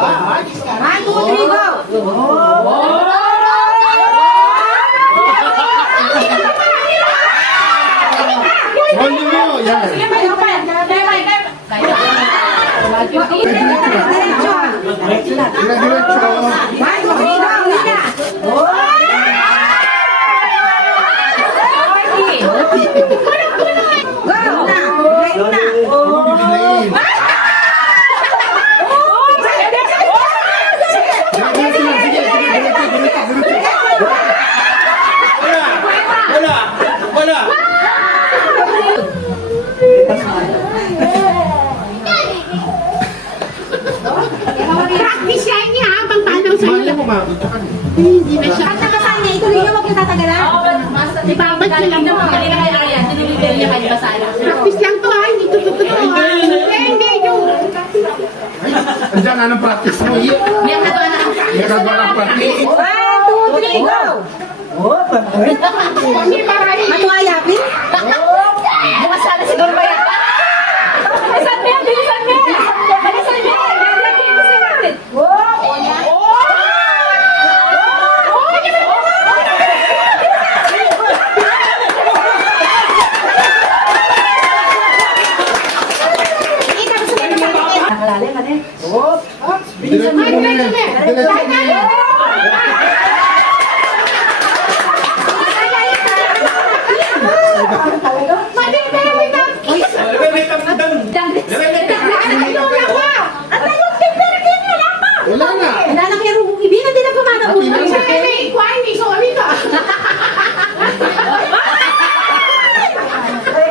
2, 3, go! Hold mo, yan. Practice yan niya habang tanaw sa iyo. Hindi na siya. At nakasan niya, ituloy niya, huwag niyo tatagalan. Ibabad ka lang mo. Practice lang to ha, hindi to totoo ha. Hindi yun. Andiyan na ng practice mo. May nagawa ng practice. 1, 2, 3, go! Hindi marami. Matuayapin? Bukas sana siguro ba yan? Bilisan mo yan! Bilisan mo yan! Bilisan mo yan! Bilisan natin! Nakalalim ka din. Diretso mo na yan. Diretso mo na yan. Wala na. Wala na kaya rubong ibig, hindi na pumana po. Ay,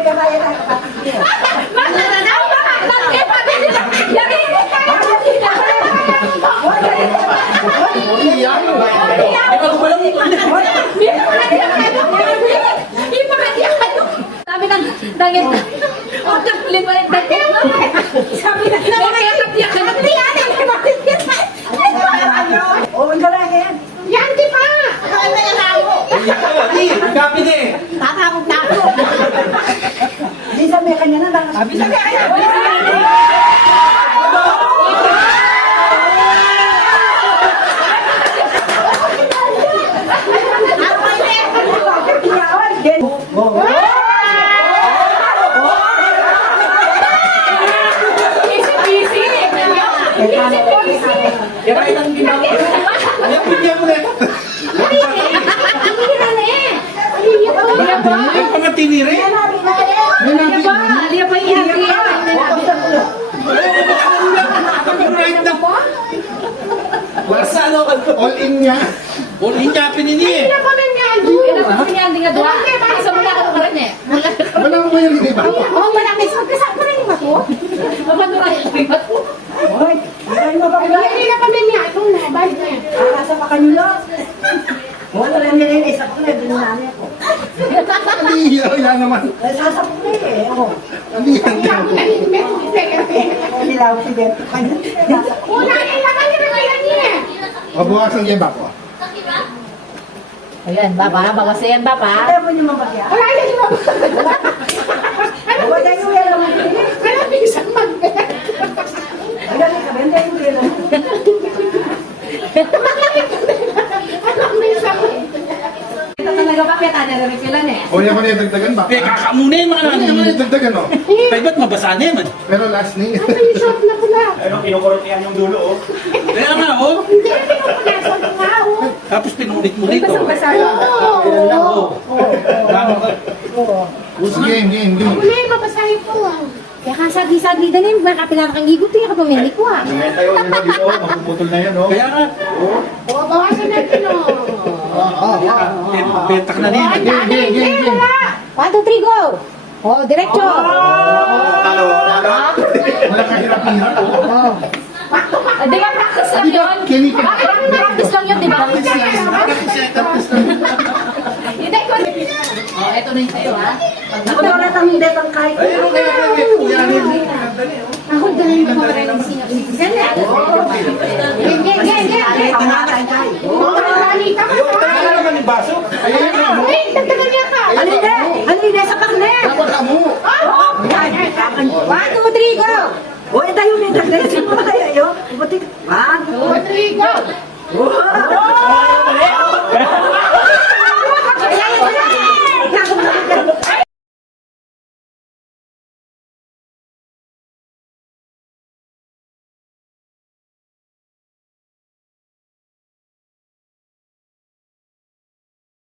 kamaya na kapatid. Yan. Sabi ng dangit. Huwag kang kulit mo rin dangit. Sabi ng kaya kapiyakan. Oo, ang gala yan. Yan, di ba? Tatapog na ako. Hindi sa may kanya na lang. Sabi sa kanya. Easy, easy. Easy, easy. Liya pa yan. All in niya. Hindi na kami niya. Hindi nga doon. Sa mula ka pa rin eh. Wala mo yung iba. Oo, malaki. Kasama rin ba ko? Mapanuray ko yung bato. Hoy, ay mo ba kaya? Hindi na kami niya. Ito na, balik na yan. Nasa pa kanyo lang. Wala rin nila isa ko na din namin ako. Hindi yan naman. Sasapok na eh. Oo. Hindi yan. Nilaw si Beto kanyo. Una, ilakan niya na yan niya. Mabukasan yung iba ko. Ayan, baba. Bawas na yan, baba. Ayaw mo niyo mabagya. Wala na siya. Wala yung yelo mo. Wala na isang mag-bet. Wala ka, benda yung yelo mo. Ito talaga ba? Kaya tayo rin sila eh. O yan ko na yung dagdagan ba? Kakamunin mga Ano naman yung dagdagan o? Ay, ba't mabasa na yan? Pero last name. Ito yung shot na pula. Kinukurutihan yung dulo, oh. Kaya nga, oh. Hindi, pinupunasan ko nga, oh. Tapos pinulit-mulit, oh. Game, game, game. Wala yung mabasahin ko, ah. Kaya kasagi-sagi na yun, baka pilang kang igot yung kapamili ko ah. Bumenta yun na dito, mapuputol na yan, oh. Kaya nga, O, bawasan natin, oh. bentak na niya. Game, game, game, game. 1, 2, 3, go! Oh, diretso! Talo, talo. Wala kahirap-hirap. Hindi nga, practice lang yun. Kinikip. Practice lang yun, di ba? Hindi ko. Oh, eto na yung sa'yo, ha? Ako na ulit ang hindi pang kahit. Ayun, kaya kaya. Yan. Ako dahil mo pa rin ang sinabisi.